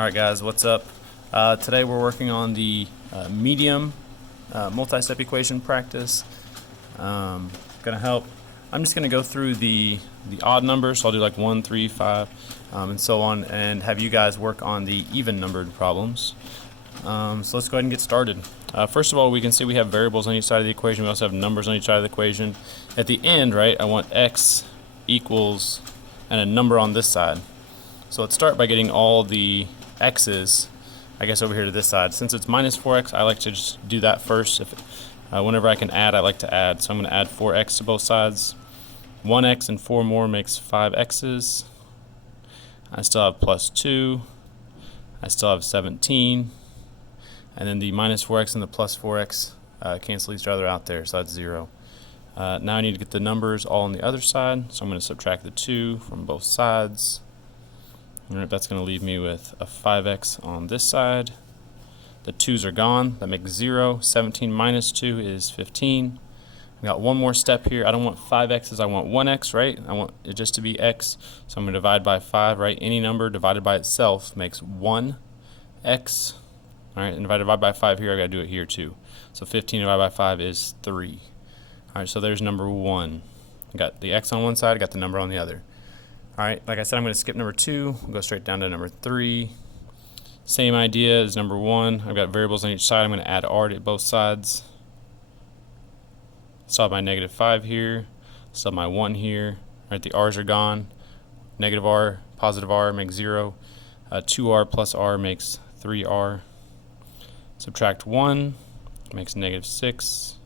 Alright guys, what's up? Today we're working on the medium multi-step equation practice. Gonna help. I'm just gonna go through the odd numbers, so I'll do like 1, 3, 5, and so on, and have you guys work on the even numbered problems. So let's go ahead and get started. First of all, we can see we have variables on each side of the equation. We also have numbers on each side of the equation. At the end, right, I want x equals and a number on this side. So let's start by getting all the x's, I guess, over here to this side. Since it's minus 4x, I like to just do that first. Whenever I can add, I like to add. So I'm going to add 4x to both sides. 1x and 4 more makes 5x's. I still have plus 2. I still have 17. And then the minus 4x and the plus 4x cancel each other out there, so that's 0. Now I need to get the numbers all on the other side, so I'm going to subtract the 2 from both sides. Alright, that's going to leave me with a 5x on this side. The 2's are gone. That makes 0. 17 minus 2 is 15. I got one more step here. I don't want 5x's, I want 1x, right? I want it just to be x, so I'm going to divide by 5, right? Any number divided by itself makes 1x. Alright, and if I divide by 5 here, I got to do it here too. So 15 divided by 5 is 3. Alright, so there's number 1. I got the x on one side, I got the number on the other. Alright, like I said, I'm going to skip number 2, we'll go straight down to number 3. Same idea as number 1. I've got variables on each side. I'm going to add r to both sides. Still have my negative 5 here. Still have my 1 here. Alright, the r's are gone. Negative r, positive r makes 0. 2r plus r makes 3r. Subtract 1 makes negative 6.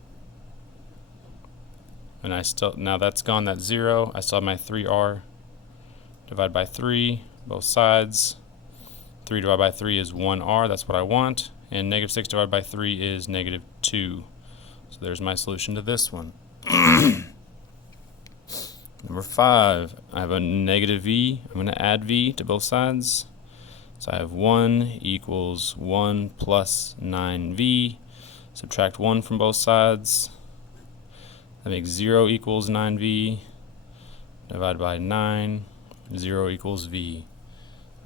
And now that's gone, that's 0. I still have my 3r. Divide by 3, both sides. 3 divided by 3 is 1r, that's what I want. And negative 6 divided by 3 is negative 2. So there's my solution to this one. Number 5, I have a negative v. I'm going to add v to both sides. So I have 1 equals 1 plus 9v. Subtract 1 from both sides. That makes 0 equals 9v. Divided by 9. 0 equals v.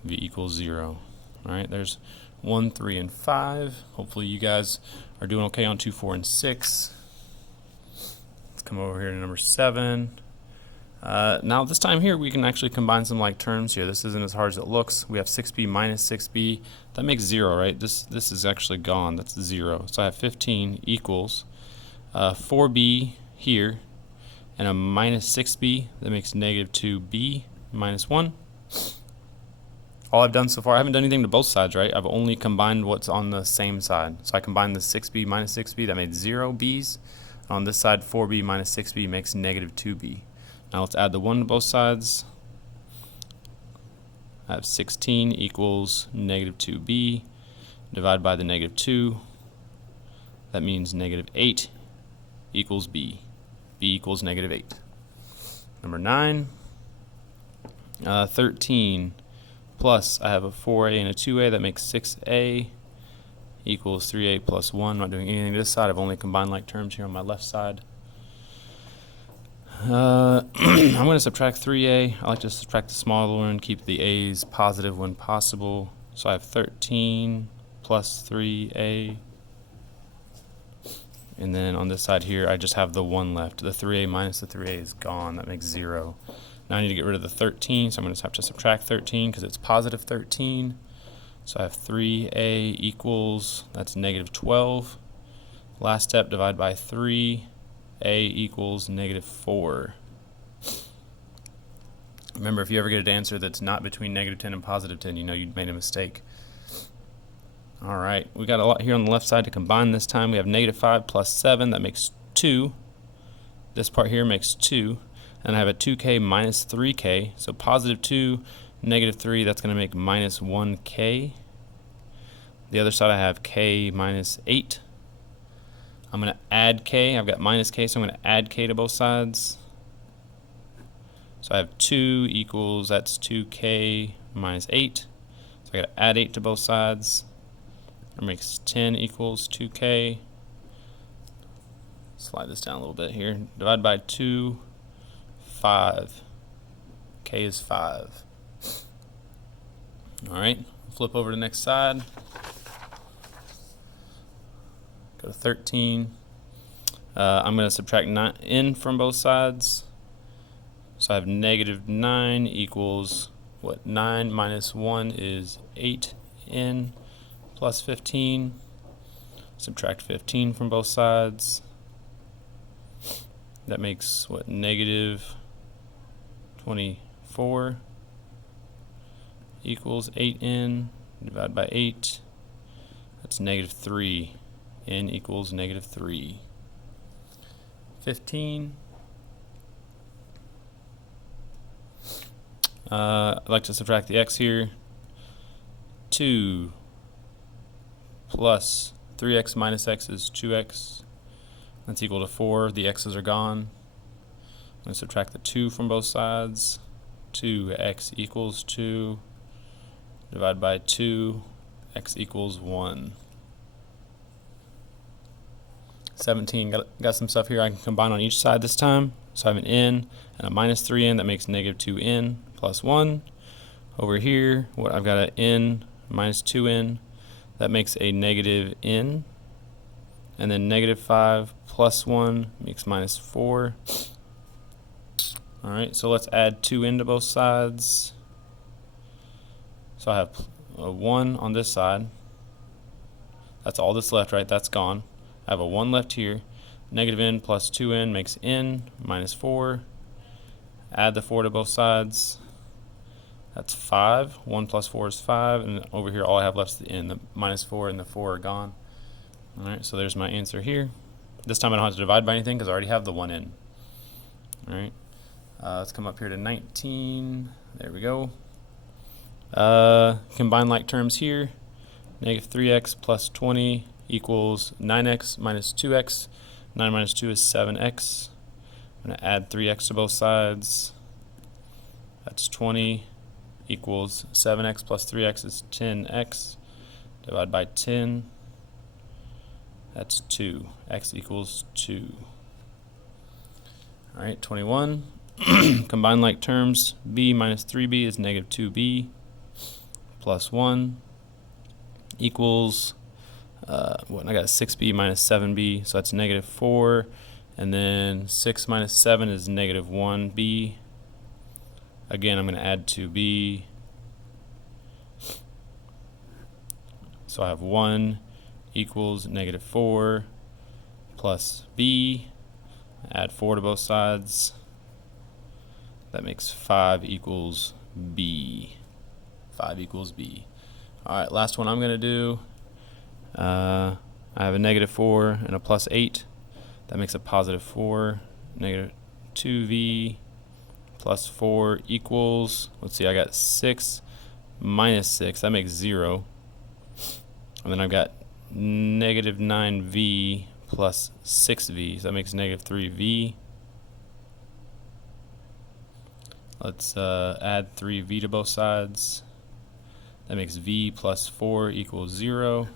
V equals 0. Alright, there's 1, 3, and 5. Hopefully you guys are doing okay on 2, 4, and 6. Let's come over here to number 7. Now this time here we can actually combine some like terms here. This isn't as hard as it looks. We have 6b minus 6b. That makes 0, right? This is actually gone. That's 0. So I have 15 equals 4b here and a minus 6b. That makes negative 2b minus 1. All I've done so far, I haven't done anything to both sides, right? I've only combined what's on the same side. So I combined the 6b minus 6b, that made 0 b's. On this side, 4b minus 6b makes negative 2b. Now let's add the 1 to both sides. I have 16 equals negative 2b. Divide by the negative 2. That means negative 8 equals b. b equals negative 8. Number 9. 13 plus, I have a 4a and a 2a, that makes 6a equals 3a plus 1. I'm not doing anything to this side, I've only combined like terms here on my left side. I'm going to subtract 3a. I like to subtract the smaller one, keep the a's positive when possible. So I have 13 plus 3a. And then on this side here, I just have the 1 left. The 3a minus the 3a is gone. That makes 0. Now I need to get rid of the 13, so I'm going to have to subtract 13 because it's positive 13. So I have 3a equals, that's negative 12. Last step, divide by 3. A equals negative 4. Remember, if you ever get an answer that's not between negative 10 and positive 10, you know you made a mistake. Alright, we got a lot here on the left side to combine this time. We have negative 5 plus 7, that makes 2. This part here makes 2. And I have a 2k minus 3k. So positive 2, negative 3, that's going to make minus 1k. The other side I have k minus 8. I'm going to add k. I've got minus k, so I'm going to add k to both sides. So I have 2 equals, that's 2k minus 8. So I got to add 8 to both sides. That makes 10 equals 2k. Slide this down a little bit here. Divide by 2, 5. K is 5. Alright, Flip over to the next side. Go to 13. I'm going to subtract n from both sides. So I have -9 equals, what, 9 minus 1 is 8n plus 15. Subtract 15 from both sides. That makes, what, -24 equals 8n. Divide by 8. That's -3. N equals -3. 15. I'd like to subtract the x here. 2 plus 3x minus x is 2x. That's equal to 4. The x's are gone. I'm going to subtract the 2 from both sides. 2x equals 2. Divide by 2. X equals 1. 17. Got some stuff here I can combine on each side this time. So I have an n and a -3n. That makes -2n plus 1. Over here, what I've got an n minus 2n. That makes a -n. And then -5 plus 1 makes -4. Alright, so let's add 2n to both sides. So I have a 1 on this side. That's all that's left, right? That's gone. I have a 1 left here. -n plus 2n makes n minus 4. Add the 4 to both sides. That's 5. 1 plus 4 is 5. And over here, all I have left is the n. The -4 and the 4 are gone. Alright, so there's my answer here. This time I don't have to divide by anything because I already have the 1 n. Alright, let's come up here to 19. There we go. Combine like terms here. -3x plus 20 equals 9x minus 2x. 9 minus 2 is 7x. I'm going to add 3x to both sides. That's 20 equals 7x plus 3x is 10x. Divide by 10. That's 2. X equals 2. Alright, 21. Combine like terms. B minus 3b is -2b plus 1 equals what, I got 6b minus 7b, so that's -4, and then 6 minus 7 is -1b. Again, I'm going to add 2b, so I have 1 equals -4 plus b. Add 4 to both sides. That makes 5 equals b. 5 equals b. Alright, last one I'm going to do. I have a -4 and a +8. That makes a +4. -2v plus 4 equals, let's see, I got 6 minus 6. That makes 0. And then I've got -9v plus 6v. So that makes -3v. Let's add 3v to both sides. That makes v plus 4 equals 0.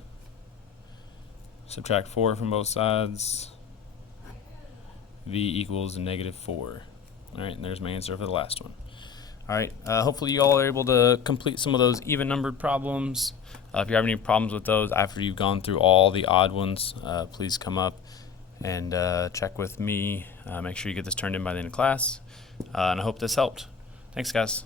Subtract 4 from both sides. V equals -4. Alright, and there's my answer for the last one. Alright, hopefully you all are able to complete some of those even numbered problems. If you have any problems with those after you've gone through all the odd ones, please come up and check with me. Make sure you get this turned in by the end of class. And I hope this helped. Thanks, guys.